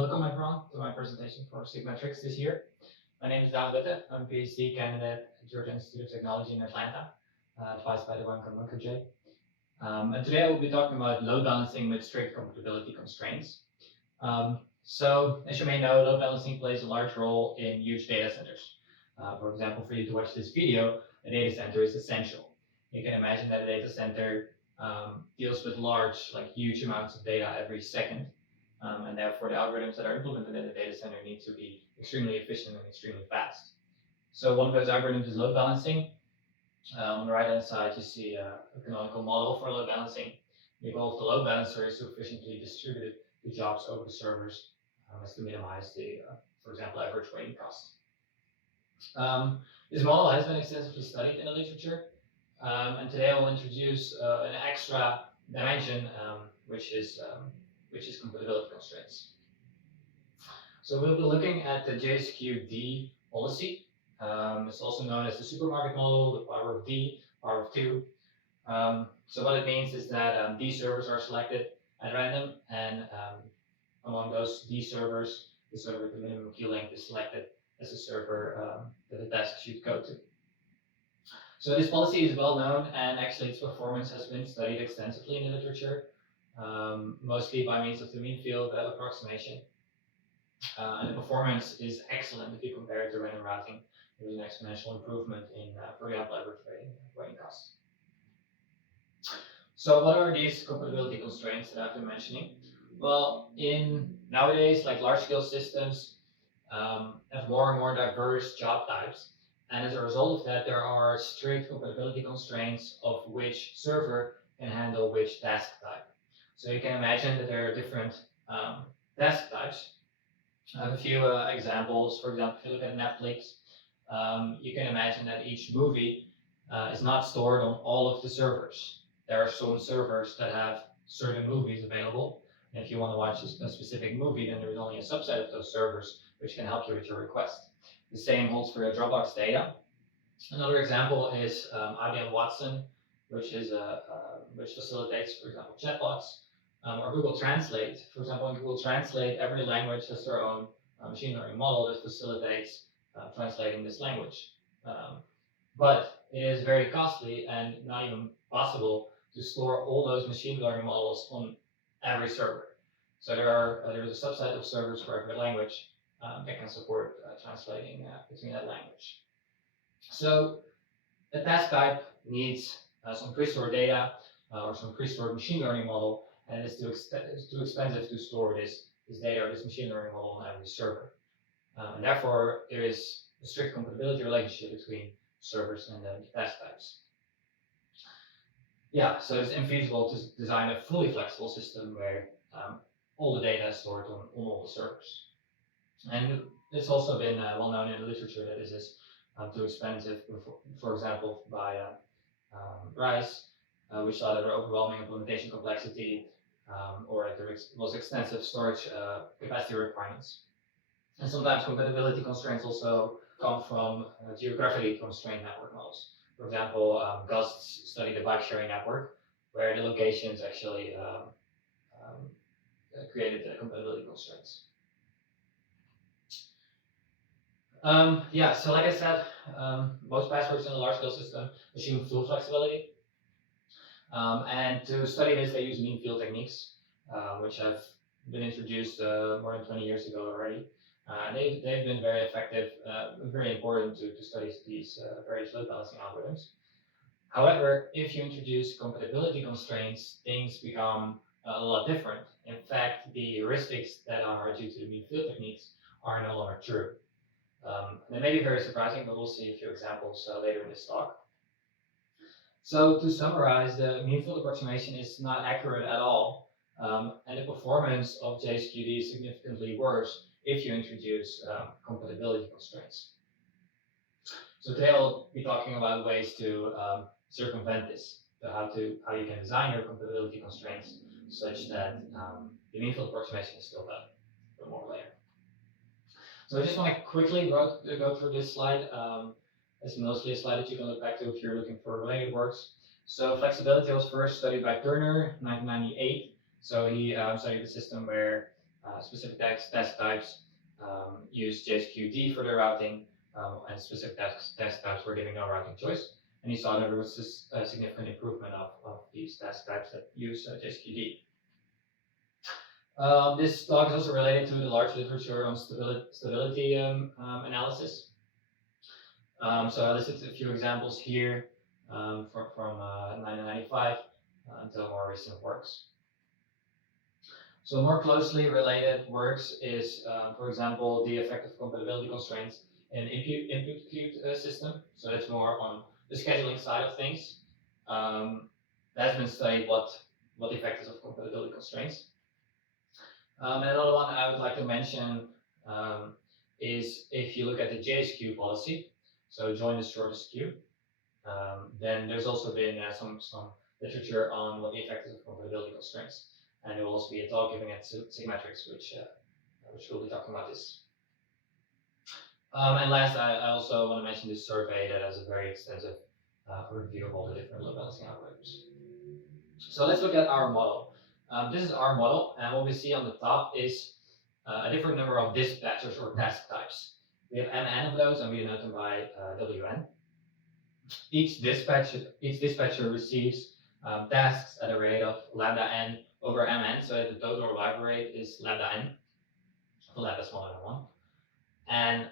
Welcome everyone to my presentation for Sigmetrics this year. My name is Daan Witte. I'm a PhD candidate at Georgia Institute of Technology in Atlanta, advised by the J. And today I will be talking about load balancing with strict compatibility constraints. So as you may know, load balancing plays a large role in huge data centers. For example, for you to watch this video, a data center is essential. You can imagine that a data center deals with large, huge amounts of data every second. And therefore the algorithms that are implemented in the data center need to be extremely efficient and extremely fast. So one of those algorithms is load balancing. On the right hand side you see a canonical model for load balancing. The goal of the load balancer is to efficiently distribute the jobs over the servers as to minimize the, for example, average waiting cost. This model has been extensively studied in the literature, and today I will introduce an extra dimension, which is compatibility constraints. So we'll be looking at the jsqd policy. It's also known as the supermarket model, the power of D, power of 2. So what it means is that D servers are selected at random, and among those D servers, the server with the minimum queue length is selected as a server that the task should go to. So this policy is well known, and actually its performance has been studied extensively in the literature, mostly by means of the mean field approximation. And the performance is excellent if you compare it to random routing. There's an exponential improvement in, for example, average waiting costs. So what are these compatibility constraints that I've been mentioning? Well, in nowadays, large-scale systems have more and more diverse job types. And as a result of that, there are strict compatibility constraints of which server can handle which task type. So you can imagine that there are different task types. I have a few examples. For example, if you look at Netflix, you can imagine that each movie is not stored on all of the servers. There are some servers that have certain movies available. And if you want to watch a specific movie, then there is only a subset of those servers which can help you with your request. The same holds for your Dropbox data. Another example is IBM Watson, which facilitates, for example, chatbots. Or Google Translate. For example, in Google Translate, every language has their own machine learning model that facilitates translating this language. But it is very costly and not even possible to store all those machine learning models on every server. So there is a subset of servers for every language that can support translating between that language. So the task type needs some pre-stored data or some pre-stored machine learning model, and it is too expensive to store this data or this machine learning model on every server. And therefore, there is a strict compatibility relationship between servers and the task types. Yeah, so it's infeasible to design a fully flexible system where all the data is stored on all the servers. And it's also been well known in the literature that this is too expensive, for example, by Rice, which saw that there were overwhelming implementation complexity or that there was extensive storage capacity requirements. And sometimes compatibility constraints also come from geographically constrained network models. For example, GUST studied the bike sharing network, where the locations actually created the compatibility constraints. Yeah, so like I said, most passwords in a large-scale system assume full flexibility. And to study this, they use mean field techniques, which have been introduced more than 20 years ago already. They've been very effective, very important to study these various load balancing algorithms. However, if you introduce compatibility constraints, things become a lot different. In fact, the heuristics that are due to the mean field techniques are no longer true. They may be very surprising, but we'll see a few examples later in this talk. So to summarize, the mean field approximation is not accurate at all, and the performance of jsqd is significantly worse if you introduce compatibility constraints. So today I'll be talking about ways to circumvent this, so how you can design your compatibility constraints such that the mean field approximation is still valid, but more later. So I just want to quickly go through this slide. It's mostly a slide that you can look back to if you're looking for related works. So flexibility was first studied by Turner in 1998. So he studied a system where Specific task types use jsqd for their routing, and specific task types were given no routing choice. And you saw that there was this significant improvement of these task types that use jsqd. This talk is also related to the large literature on stability analysis. So I listed a few examples here from 1995 until more recent works. So more closely related works is, for example, the effective compatibility constraints in input queued system. So that's more on the scheduling side of things. That's been studied what the effect is of compatibility constraints. Another one I would like to mention is if you look at the jsq policy, so join the shortest queue, then there's also been some literature on what the effect is of compatibility constraints. And there will also be a talk given at Sigmatrix, which we'll be talking about this. And last, I also want to mention this survey that has a very extensive review of all the different load balancing algorithms. So let's look at our model. This is our model, and what we see on the top is a different number of dispatchers or task types. We have mn of those, and we denote them by wn. Each dispatcher receives tasks at a rate of lambda n over mn, so that the total arrival rate is lambda n, for lambda smaller than 1. And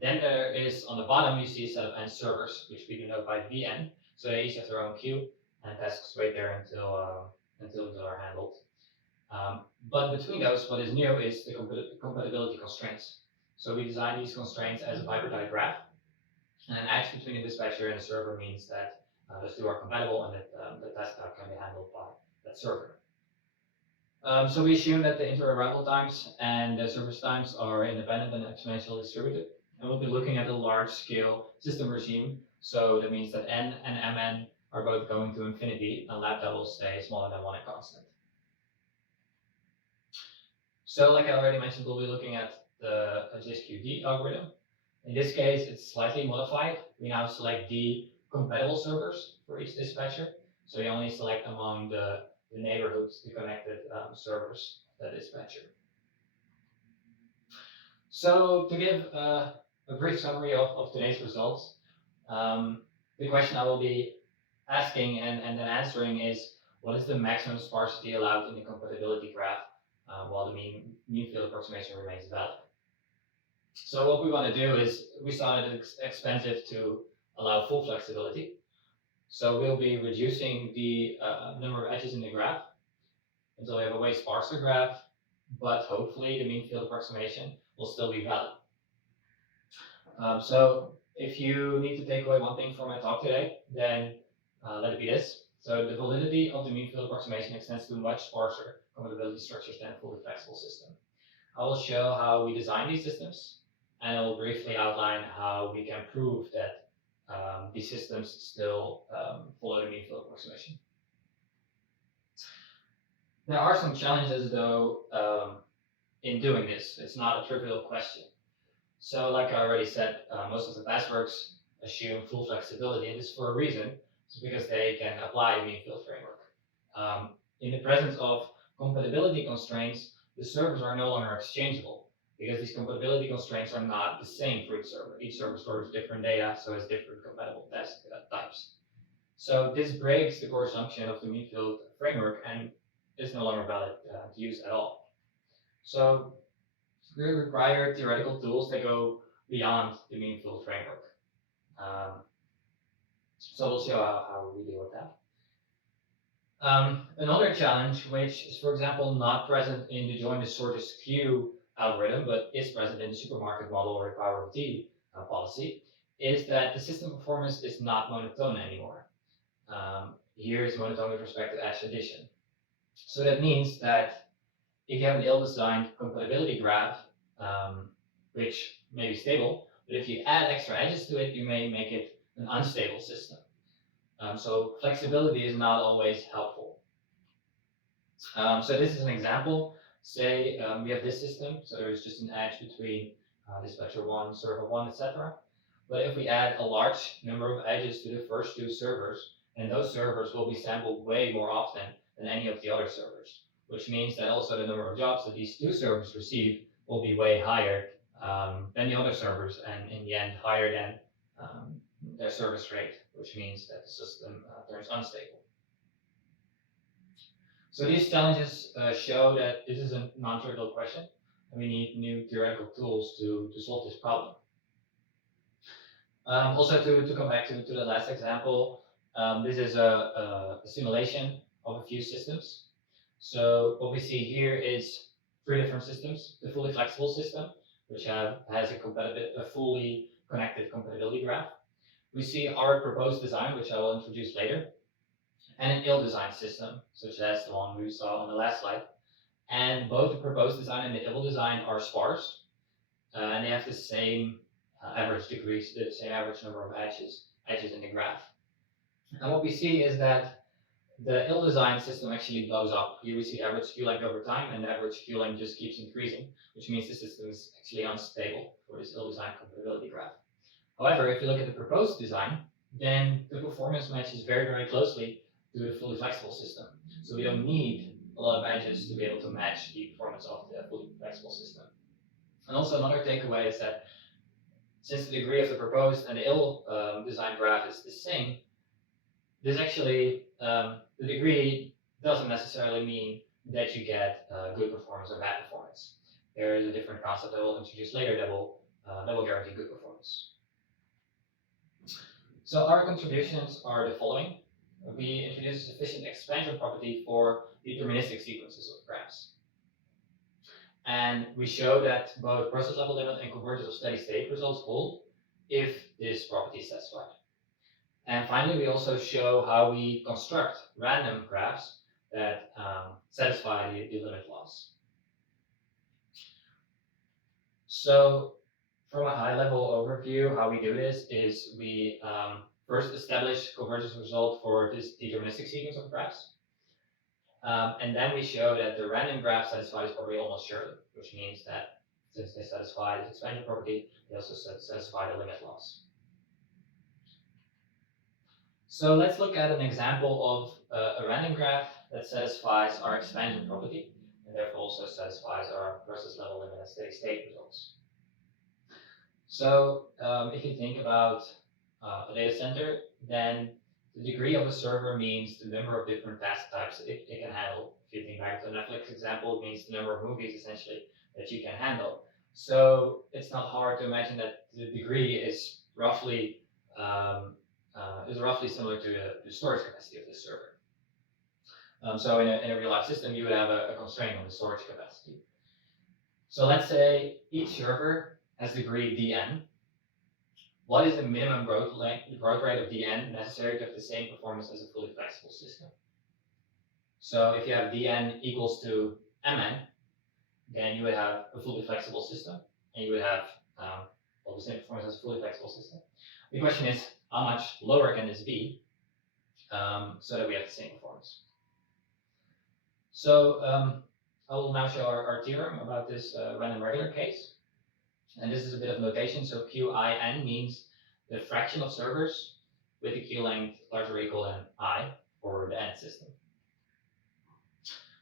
then there is, on the bottom, you see a set of n servers, which we denote by vn, so they each have their own queue, and tasks wait there until they're handled. But between those, what is new is the compatibility constraints. So we design these constraints as a bipartite graph, and an edge between the dispatcher and the server means that those two are compatible and that the task type can be handled by that server. So we assume that the inter-arrival times and the service times are independent and exponentially distributed. And we'll be looking at a large-scale system regime. So that means that n and mn are both going to infinity, and lambda will stay smaller than 1 and constant. So like I already mentioned, we'll be looking at the jsqd algorithm. In this case, it's slightly modified. We now select the compatible servers for each dispatcher. So you only select among the neighborhoods, the connected servers of the dispatcher. So to give a brief summary of today's results, the question I will be asking and then answering is, what is the maximum sparsity allowed in the compatibility graph while the mean field approximation remains valid? So what we want to do is, we saw that it's expensive to allow full flexibility. So we'll be reducing the number of edges in the graph until we have a way sparser graph, but hopefully the mean field approximation will still be valid. So if you need to take away one thing from my talk today, then let it be this. So the validity of the mean field approximation extends to much sparser compatibility structures than a fully flexible system. I will show how we design these systems, and I will briefly outline how we can prove that these systems still follow the mean field approximation. There are some challenges, though, in doing this. It's not a trivial question. So like I already said, most of the passwords assume full flexibility, and this is for a reason. It's because they can apply the mean field framework. In the presence of compatibility constraints, the servers are no longer exchangeable, because these compatibility constraints are not the same for each server. Each server stores different data, so has different compatible task types. So this breaks the core assumption of the mean field framework and is no longer valid to use at all. So we require theoretical tools that go beyond the mean field framework. So we'll show how we deal with that. Another challenge, which is, for example, not present in the join the shortest queue algorithm, but is present in the supermarket model or the power of t policy, is that the system performance is not monotone anymore. Here is monotone with respect to edge addition. So that means that if you have an ill-designed compatibility graph, which may be stable, but if you add extra edges to it, you may make it an unstable system. So flexibility is not always helpful. So this is an example. Say we have this system, so there's just an edge between dispatcher 1, server 1, etc. But if we add a large number of edges to the first two servers, and those servers will be sampled way more often than any of the other servers. which means that also the number of jobs that these two servers receive will be way higher than the other servers, and in the end higher than their service rate, which means that the system turns unstable. So these challenges show that this is a non-trivial question, and we need new theoretical tools to solve this problem. Also, to come back to the last example, this is a simulation of a few systems. So what we see here is 3 different systems: the fully flexible system, which has a fully connected compatibility graph. We see our proposed design, which I will introduce later, and an ill-designed system, such as the one we saw on the last slide. And both the proposed design and the ill design are sparse, and they have the same average degrees, the same average number of edges in the graph. And what we see is that the ill-designed system actually blows up. Here we see average skew length over time, and the average skew length just keeps increasing, which means the system is actually unstable for this ill-designed compatibility graph. However, if you look at the proposed design, then the performance matches very, very closely to the fully flexible system. So we don't need a lot of edges to be able to match the performance of the fully flexible system. And also another takeaway is that since the degree of the proposed and the ill-designed graph is the same, this actually, the degree doesn't necessarily mean that you get good performance or bad performance. There is a different concept that we'll introduce later that will guarantee good performance. So our contributions are the following. We introduce a sufficient expansion property for deterministic sequences of graphs. And we show that both process level limit and convergence of steady state results hold if this property is satisfied. And finally, we also show how we construct random graphs that satisfy the limit laws. So from a high level overview, how we do this is we first establish convergence result for this deterministic sequence of graphs. And then we show that the random graph satisfies this property almost surely, which means that since they satisfy this expansion property, they also satisfy the limit laws. So let's look at an example of a random graph that satisfies our expansion property, and therefore also satisfies our process level limit and steady state results. So if you think about a data center, then the degree of a server means the number of different task types it can handle. If you think back to the Netflix example, it means the number of movies essentially that you can handle. So it's not hard to imagine that the degree is roughly similar to the storage capacity of the server. So in a real life system, you would have a constraint on the storage capacity. So let's say each server has degree dn. What is the minimum growth rate of dn necessary to have the same performance as a fully flexible system? So if you have dn equals to mn, then you would have a fully flexible system, and you would have the same performance as a fully flexible system. The question is, how much lower can this be so that we have the same performance? So I will now show our theorem about this random regular case. And this is a bit of notation. So QIN means the fraction of servers with the queue length larger or equal than I for the n system.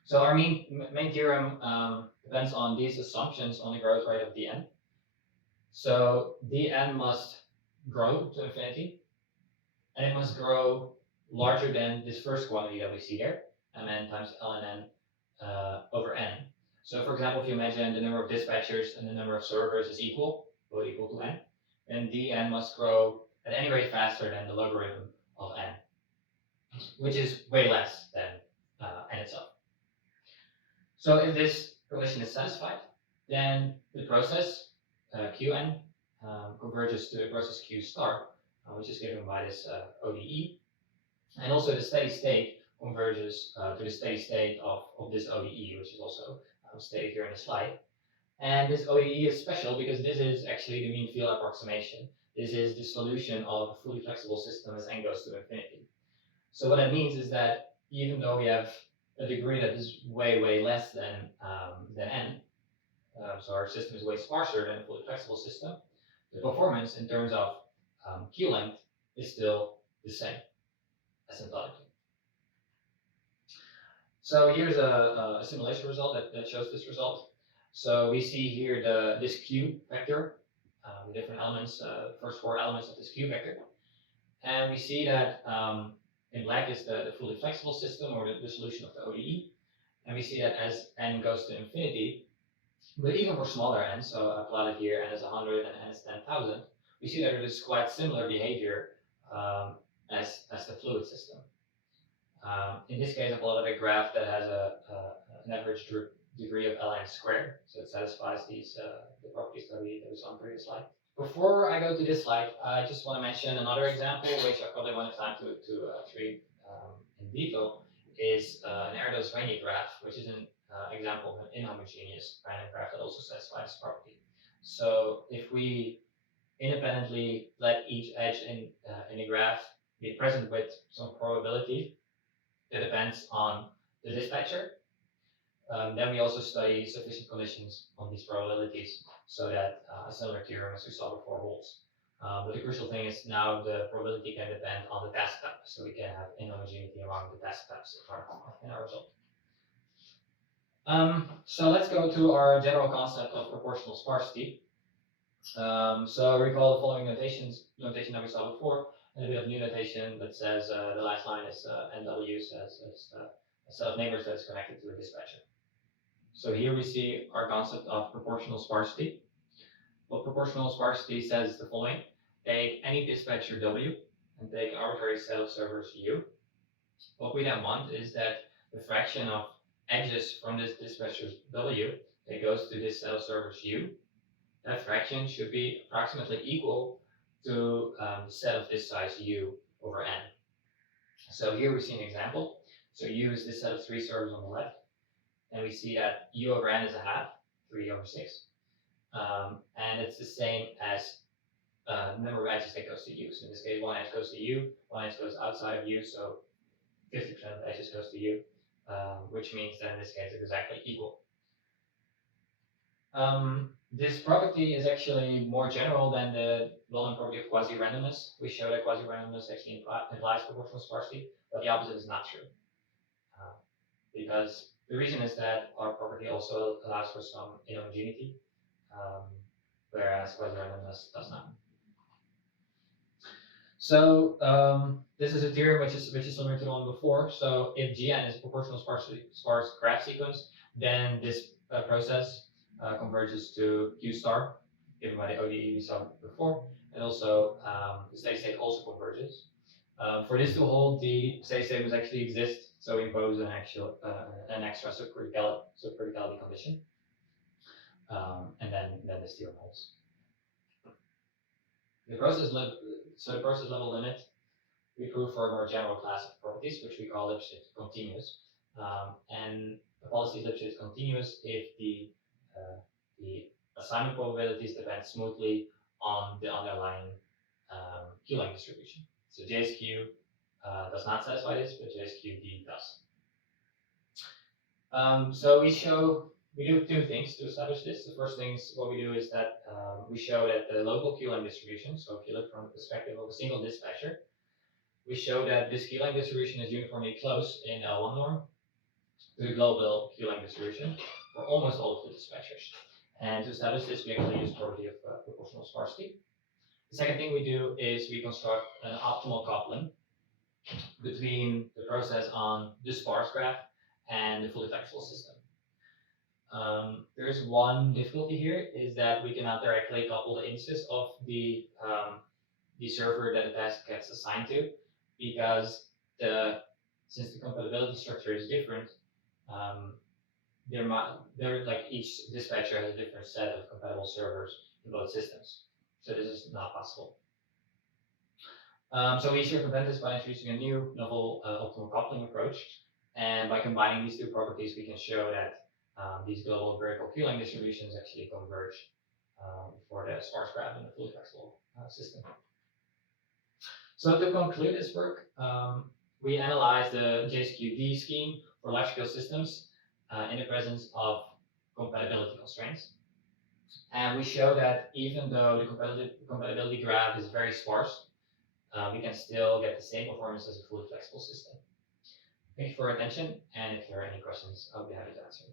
So our main theorem depends on these assumptions on the growth rate of dn. So dn must grow to infinity, and it must grow larger than this first quantity that we see there, mn times ln n over n. So for example, if you imagine the number of dispatchers and the number of servers is equal, both equal to n, then dn must grow at any rate faster than the logarithm of n, which is way less than n itself. So if this condition is satisfied, then the process Qn converges to the process Q star, which is given by this ODE, and also the steady state converges to the steady state of this ODE, which is also stated here in the slide. And this ODE is special because this is actually the mean field approximation. This is the solution of a fully flexible system as n goes to infinity. So what that means is that even though we have a degree that is way less than n, so our system is way sparser than a fully flexible system, the performance in terms of queue length is still the same asymptotically. So here's a simulation result that shows this result. So we see here this Q vector, the different elements, first four elements of this Q vector. And we see that in black is the fully flexible system, or the solution of the ODE. And we see that as n goes to infinity, but even for smaller n, so I plotted here n is 100 and n is 10,000, we see that it is quite similar behavior as the fluid system. In this case, I plotted a graph that has an average degree of ln squared, so it satisfies these the properties that we saw on the previous slide. Before I go to this slide, I just want to mention another example, which I probably won't have time to treat in detail, is an Erdos-Renyi graph, which is an example of an inhomogeneous random graph that also satisfies this property. So if we independently let each edge in the graph be present with some probability that depends on the dispatcher, then we also study sufficient conditions on these probabilities so that a similar theorem as we saw before holds. But the crucial thing is now the probability can depend on the task type, so we can have inhomogeneity among the task types in our result. So let's go to our general concept of proportional sparsity. So recall the following notation that we saw before, and a bit of new notation that says the last line is NW says a set of neighbors that's connected to a dispatcher. So here we see our concept of proportional sparsity. What proportional sparsity says is the following. Take any dispatcher W and take an arbitrary set of servers U. What we then want is that the fraction of edges from this dispatcher W that goes to this set of servers U, that fraction should be approximately equal to the set of this size U over N. So here we see an example. So U is this set of 3 servers on the left. And we see that U over N is a half, 3 over 6. And it's the same as number of edges that goes to U. So in this case, 1 edge goes to U, 1 edge goes outside of U, so 50% of the edges goes to U, which means that in this case it's exactly equal. This property is actually more general than the well-known property of quasi-randomness. We show that quasi-randomness actually implies proportional sparsity, but the opposite is not true. Because the reason is that our property also allows for some inhomogeneity, whereas quasi-randomness does not. So this is a theorem which is similar to the one before. So if Gn is a proportional sparse graph sequence, then this process converges to Q star, given by the ODE we saw before, and also the steady state also converges. For this to hold, the steady state must actually exist, so we impose an extra subcriticality condition, and then this theorem holds. The process level limit we prove for a more general class of properties, which we call Lipschitz continuous. And the policy is Lipschitz continuous if the assignment probabilities depend smoothly on the underlying Q-length distribution. So jsq does not satisfy this, but jsqd does. So we do 2 things to establish this. The first thing is what we do is that we show that the local Q-length distribution, so if you look from the perspective of a single dispatcher, we show that this Q-length distribution is uniformly close in L1 norm to the global Q-length distribution for almost all of the dispatchers. And to establish this, we actually use the property of proportional sparsity. The second thing we do is we construct an optimal coupling between the process on the sparse graph and the fully flexible system. There is one difficulty here, is that we cannot directly couple the instances of the server that the task gets assigned to, because since the compatibility structure is different, like each dispatcher has a different set of compatible servers in both systems. So this is not possible. So we circumvent this by introducing a new novel optimal coupling approach. And by combining these 2 properties, we can show that these global empirical Q-length distributions actually converge for the sparse graph and the fully flexible system. So to conclude this work, we analyzed the jsqd scheme for large-scale systems in the presence of compatibility constraints. And we show that even though the compatibility graph is very sparse, we can still get the same performance as a fully flexible system. Thank you for your attention, and if there are any questions, I'll be happy to answer.